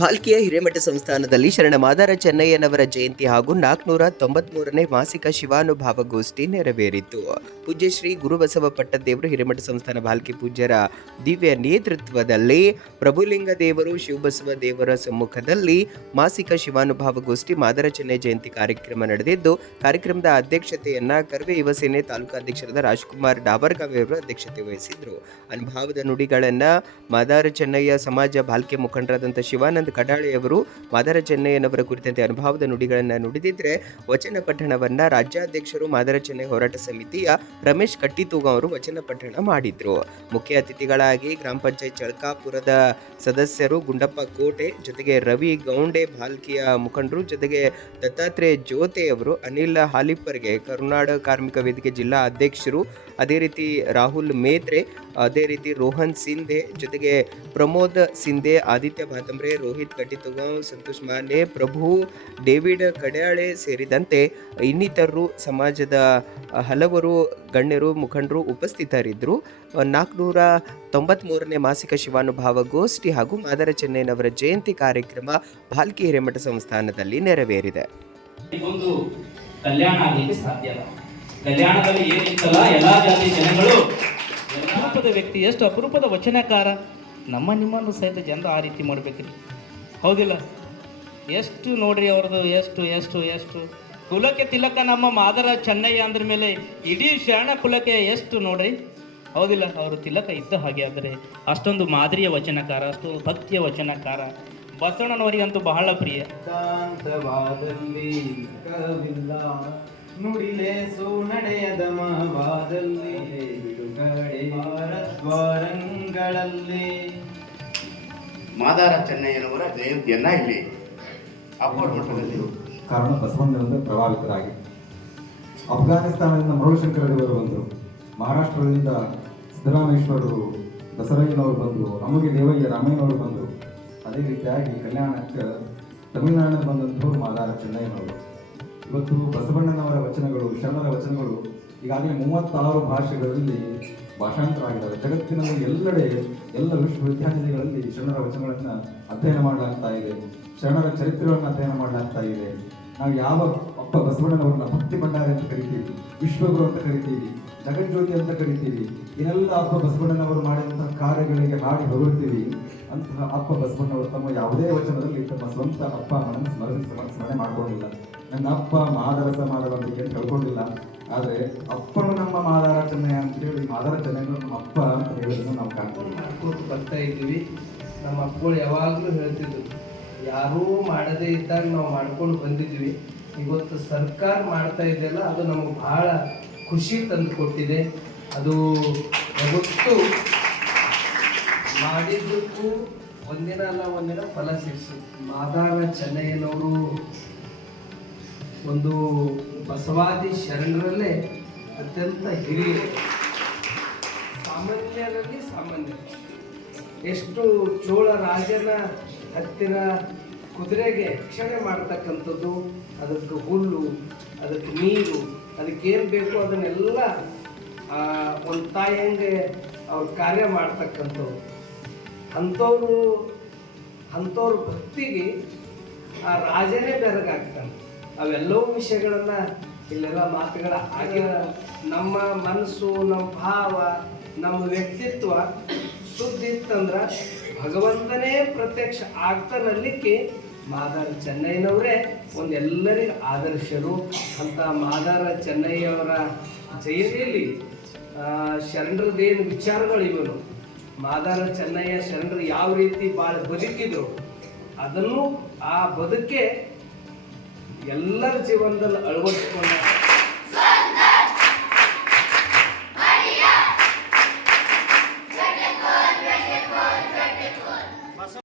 ಭಾಲ್ಕಿಯ ಹಿರೇಮಠ ಸಂಸ್ಥಾನದಲ್ಲಿ ಶರಣ ಮಾದಾರ ಚೆನ್ನಯ್ಯನವರ ಜಯಂತಿ ಹಾಗೂ 493ನೇ ಮಾಸಿಕ ಶಿವಾನುಭಾವ ಗೋಷ್ಠಿ ನೆರವೇರಿತು. ಪೂಜ್ಯ ಶ್ರೀ ಗುರುಬಸವ ಪಟ್ಟದೇವರು ಹಿರೇಮಠ ಸಂಸ್ಥಾನ ಭಾಲ್ಕಿ ಪೂಜ್ಯರ ದಿವ್ಯ ನೇತೃತ್ವದಲ್ಲಿ ಪ್ರಭುಲಿಂಗ ದೇವರು ಶಿವಬಸವ ದೇವರ ಸಮ್ಮುಖದಲ್ಲಿ ಮಾಸಿಕ ಶಿವಾನುಭಾವ ಗೋಷ್ಠಿ ಮಾದಾರ ಚೆನ್ನಯ್ಯ ಜಯಂತಿ ಕಾರ್ಯಕ್ರಮ ನಡೆದಿದ್ದು, ಕಾರ್ಯಕ್ರಮದ ಅಧ್ಯಕ್ಷತೆಯನ್ನ ಕರ್ವೆ ಯುವ ಸೇನೆ ತಾಲೂಕು ಅಧ್ಯಕ್ಷರಾದ ರಾಜ್ಕುಮಾರ್ ಡಾಬರ್ಗಾವಿ ಅವರು ಅಧ್ಯಕ್ಷತೆ ವಹಿಸಿದ್ರು. ಅನುಭವದ ನುಡಿಗಳನ್ನ ಮಾದಾರ ಚೆನ್ನಯ್ಯ ಸಮಾಜ ಭಾಲ್ಕೆ ಮುಖಂಡರಾದಂಥ ಶಿವಾನಂದ ಕಡಾಳೆಯವರು ಮಾದಾರ ಚೆನ್ನಯ್ಯನವರ ಕುರಿತಂತೆ ಅನುಭವದ ನುಡಿಗಳನ್ನು ನುಡಿದಿದ್ರೆ, ವಚನ ಪಠಣವನ್ನ ರಾಜ್ಯಾಧ್ಯಕ್ಷರು ಮಾದಾರ ಚೆನ್ನಯ್ಯ ಹೋರಾಟ ಸಮಿತಿಯ ರಮೇಶ್ ಕಟ್ಟಿತೂಗ ಅವರು ವಚನ ಪಠಣ ಮಾಡಿದ್ರು. ಮುಖ್ಯ ಅತಿಥಿಗಳಾಗಿ ಗ್ರಾಮ ಪಂಚಾಯತ್ ಚಳಕಾಪುರದ ಸದಸ್ಯರು ಗುಂಡಪ್ಪ ಕೋಟೆ, ಜೊತೆಗೆ ರವಿ ಗೌಂಡೆ ಭಾಲ್ಕಿಯ ಮುಖಂಡರು, ಜೊತೆಗೆ ದತ್ತಾತ್ರೇಯ ಜ್ಯೋತಿ ಅವರು, ಅನಿಲ್ ಹಾಲಿಪ್ಪರ್ಗೆ ಕರುನಾಡ ಕಾರ್ಮಿಕ ವೇದಿಕೆ ಜಿಲ್ಲಾ ಅಧ್ಯಕ್ಷರು, ಅದೇ ರೀತಿ ರಾಹುಲ್ ಮೇತ್ರೆ, ಅದೇ ರೀತಿ ರೋಹನ್ ಸಿಂಧೆ, ಜೊತೆಗೆ ಪ್ರಮೋದ್ ಸಿಂಧೆ, ಆದಿತ್ಯ ಭಾತಂಬ್ರೆ, ರೋಹಿತ್ ಕಟ್ಟಿತುಗಾಂವ್, ಸಂತೋಷ್ ಮಾನೆ, ಪ್ರಭು, ಡೇವಿಡ್ ಕಡ್ಯಾಳೆ ಸೇರಿದಂತೆ ಇನ್ನಿತರರು ಸಮಾಜದ ಹಲವರು ಗಣ್ಯರು ಮುಖಂಡರು ಉಪಸ್ಥಿತರಿದ್ದರು. 493ನೇ ಮಾಸಿಕ ಶಿವಾನುಭಾವ ಗೋಷ್ಠಿ ಹಾಗೂ ಮಾದಾರ ಚೆನ್ನಯ್ಯನವರ ಜಯಂತಿ ಕಾರ್ಯಕ್ರಮ ಭಾಲ್ಕಿ ಹಿರೇಮಠ ಸಂಸ್ಥಾನದಲ್ಲಿ ನೆರವೇರಿದೆ. ಒಂದು ಕಲ್ಯಾಣ ಆಗಲಿಕ್ಕೆ ಸಾಧ್ಯ ಇಲ್ಲ. ಕಲ್ಯಾಣದಲ್ಲಿ ಏನಿತ್ತಲ್ಲ ಎಲ್ಲಾ ಜಾತಿ ಜನಗಳು, ಅಪರೂಪದ ವ್ಯಕ್ತಿ, ಎಷ್ಟು ಅಪರೂಪದ ವಚನಕಾರ. ನಮ್ಮ ನಿಮ್ಮನ್ನು ಸಹಿತ ಜನರು ಆ ರೀತಿ ಮಾಡ್ಬೇಕ್ರಿ, ಹೌದಿಲ್ಲ? ಎಷ್ಟು ನೋಡ್ರಿ ಅವ್ರದ್ದು, ಎಷ್ಟು ಎಷ್ಟು ಎಷ್ಟು ಕುಲಕ್ಕೆ ತಿಲಕ ನಮ್ಮ ಮಾದಾರ ಚೆನ್ನಯ್ಯ ಅಂದ್ರ ಮೇಲೆ ಇಡೀ ಶರಣ ಕುಲಕ್ಕೆ ಎಷ್ಟು ನೋಡ್ರಿ, ಹೌದಿಲ್ಲ? ಅವರು ತಿಲಕ ಇದ್ದ ಹಾಗೆ. ಆದರೆ ಅಷ್ಟೊಂದು ಮಾದರಿಯ ವಚನಕಾರ, ಅಷ್ಟೊಂದು ಭಕ್ತಿಯ ವಚನಕಾರ. ಬಸವಣ್ಣನವರಿಗಂತೂ ಬಹಳ ಪ್ರಿಯ. ನುಡಿಲೇಸು ನಡೆಯದ ಮಾವಾದಲ್ಲಿ ಬಿಡುಗಡೆ ದ್ವಾರಂಗಳಲ್ಲಿ ಮಾದಾರ ಚೆನ್ನಯ್ಯನವರ ಜಯಂತಿಯನ್ನ ಇಲ್ಲಿ ಅಪ್ಪೋರ್ ಮಠದಲ್ಲಿ ಕಾರಣ ಬಸವಣ್ಣನಿಂದ ಪ್ರಭಾವಿತರಾಗಿ ಅಫ್ಘಾನಿಸ್ತಾನದಿಂದ ಮರುಳಶಂಕರ ದೇವರು ಬಂದರು, ಮಹಾರಾಷ್ಟ್ರದಿಂದ ಸಿದ್ದರಾಮೇಶ್ವರರು ಬಸವಯ್ಯನವರು ಬಂದರು, ಅಮುಗೆ ದೇವಯ್ಯ ರಾಮಯ್ಯನವರು ಬಂದರು. ಅದೇ ರೀತಿಯಾಗಿ ಕಲ್ಯಾಣಕ್ಕೆ ತಮಿಳುನಾಡಿನ ಬಂದಂಥವ್ರು ಮಾದಾರ ಚೆನ್ನಯ್ಯನವರು. ಇವತ್ತು ಬಸವಣ್ಣನವರ ವಚನಗಳು, ಶರಣರ ವಚನಗಳು ಈಗಾಗಲೇ 36 ಭಾಷೆಗಳಲ್ಲಿ ಭಾಷಾಂತರ ಆಗಿದ್ದಾವೆ. ಜಗತ್ತಿನಲ್ಲಿ ಎಲ್ಲೆಡೆ ಎಲ್ಲ ವಿಶ್ವವಿದ್ಯಾನಿಲಯಗಳಲ್ಲಿ ಶರಣರ ವಚನಗಳನ್ನು ಅಧ್ಯಯನ ಮಾಡಲಾಗ್ತಾ ಇದೆ, ಶರಣರ ಚರಿತ್ರೆಯನ್ನು ಅಧ್ಯಯನ ಮಾಡಲಾಗ್ತಾ ಇದೆ. ನಾವು ಯಾವ ಅಪ್ಪ ಬಸವಣ್ಣನವರನ್ನ ಭಕ್ತಿ ಭಂಡಾರಿ ಅಂತ ಕರಿತೀವಿ, ವಿಶ್ವಗುರು ಅಂತ ಕರಿತೀವಿ, ಜಗಜ್ಯೋತಿ ಅಂತ ಕರಿತೀವಿ. ಇದೆಲ್ಲ ಅಪ್ಪ ಬಸವಣ್ಣನವರು ಮಾಡಿದಂತಹ ಕಾರ್ಯಗಳಿಗೆ ಹಾಡಿ ಹೊಗಳ್ತೀವಿ. ಅಂತಹ ಅಪ್ಪ ಬಸವಣ್ಣವರು ತಮ್ಮ ಯಾವುದೇ ವಚನದಲ್ಲಿ ತಮ್ಮ ಸ್ವಂತ ಅಪ್ಪ ಅಮ್ಮನನ್ನು ಸ್ಮರಣೆ ಮಾಡ್ಕೊಂಡಿಲ್ಲ. ನನ್ನ ಅಪ್ಪ ಮಾದಾರ ಸಮಾಜದ ಬಗ್ಗೆ ತಿಳ್ಕೊಂಡಿಲ್ಲ. ಆದರೆ ಅಪ್ಪನು ನಮ್ಮ ಮಾದಾರ ಚೆನ್ನಯ್ಯ ಅಂತೇಳಿ ಮಾದಾರ ಚೆನ್ನಯ್ಯ ನಮ್ಮ ಅಪ್ಪ ಅಂತ ಹೇಳೋದನ್ನು ನಾವು ಮಾಡ್ಕೊತ ಬರ್ತಾ ಇದ್ದೀವಿ. ನಮ್ಮ ಅಪ್ಪಗಳು ಯಾವಾಗಲೂ ಹೇಳ್ತಿದ್ರು, ಯಾರೂ ಮಾಡದೇ ಇದ್ದಾಗ ನಾವು ಮಾಡ್ಕೊಂಡು ಬಂದಿದ್ವಿ. ಇವತ್ತು ಸರ್ಕಾರ ಮಾಡ್ತಾ ಇದೆಯಲ್ಲ, ಅದು ನಮಗೆ ಬಹಳ ಖುಷಿ ತಂದು ಕೊಟ್ಟಿದೆ. ಅದು ಯಾವತ್ತೂ ಮಾಡಿದ್ದಕ್ಕೂ ಒಂದಿನ ಅಲ್ಲ ಒಂದಿನ ಫಲ ಸಿಕ್ಕಿಸುತ್ತೆ. ಮಾದಾರ ಚೆನ್ನಯ್ಯನವರು ಒಂದು ಬಸವಾದಿ ಶರಣರಲ್ಲೇ ಅತ್ಯಂತ ಹಿರಿಯ, ಸಾಮಾನ್ಯರಲ್ಲಿ ಸಾಮಾನ್ಯ. ಎಷ್ಟು ಚೋಳ ರಾಜನ ಹತ್ತಿರ ಕುದುರೆಗೆ ರಕ್ಷಣೆ ಮಾಡ್ತಕ್ಕಂಥದ್ದು, ಅದಕ್ಕೆ ಹುಲ್ಲು, ಅದಕ್ಕೆ ನೀರು, ಅದಕ್ಕೇನು ಬೇಕು ಅದನ್ನೆಲ್ಲ ಒಂದು ತಾಯಿಯಂಗೆ ಅವ್ರ ಕಾರ್ಯ ಮಾಡ್ತಕ್ಕಂಥವ್ರು. ಅಂಥವ್ರ ಭಕ್ತಿಗೆ ಆ ರಾಜನೇ ಬೆರಗಾಗ್ತಾನೆ. ಅವೆಲ್ಲವೂ ವಿಷಯಗಳನ್ನು ಇಲ್ಲೆಲ್ಲ ಮಾತುಗಳ ಹಾಗೆ ನಮ್ಮ ಮನಸ್ಸು, ನಮ್ಮ ಭಾವ, ನಮ್ಮ ವ್ಯಕ್ತಿತ್ವ ಸುದ್ದಿತ್ತಂದ್ರೆ ಭಗವಂತನೇ ಪ್ರತ್ಯಕ್ಷ ಆಗ್ತಾನಲ್ಲಿಕ್ಕೆ ಮಾದಾರ ಚೆನ್ನಯ್ಯನವರೇ ಒಂದೆಲ್ಲರಿಗೂ ಆದರ್ಶರು. ಅಂತ ಮಾದಾರ ಚೆನ್ನಯ್ಯವರ ಜಯಂತಿಯಲ್ಲಿ ಶರಣರದೇನು ವಿಚಾರಗಳು ಇವನು, ಮಾದಾರ ಚೆನ್ನಯ್ಯ ಶರಣರು ಯಾವ ರೀತಿ ಭಾಳ ಬದುಕಿದ್ರು ಅದನ್ನು ಆ ಬದುಕೆ ಎಲ್ಲರ ಜೀವನದಲ್ಲಿ ಅಳವಡಿಸಿಕೊಂಡ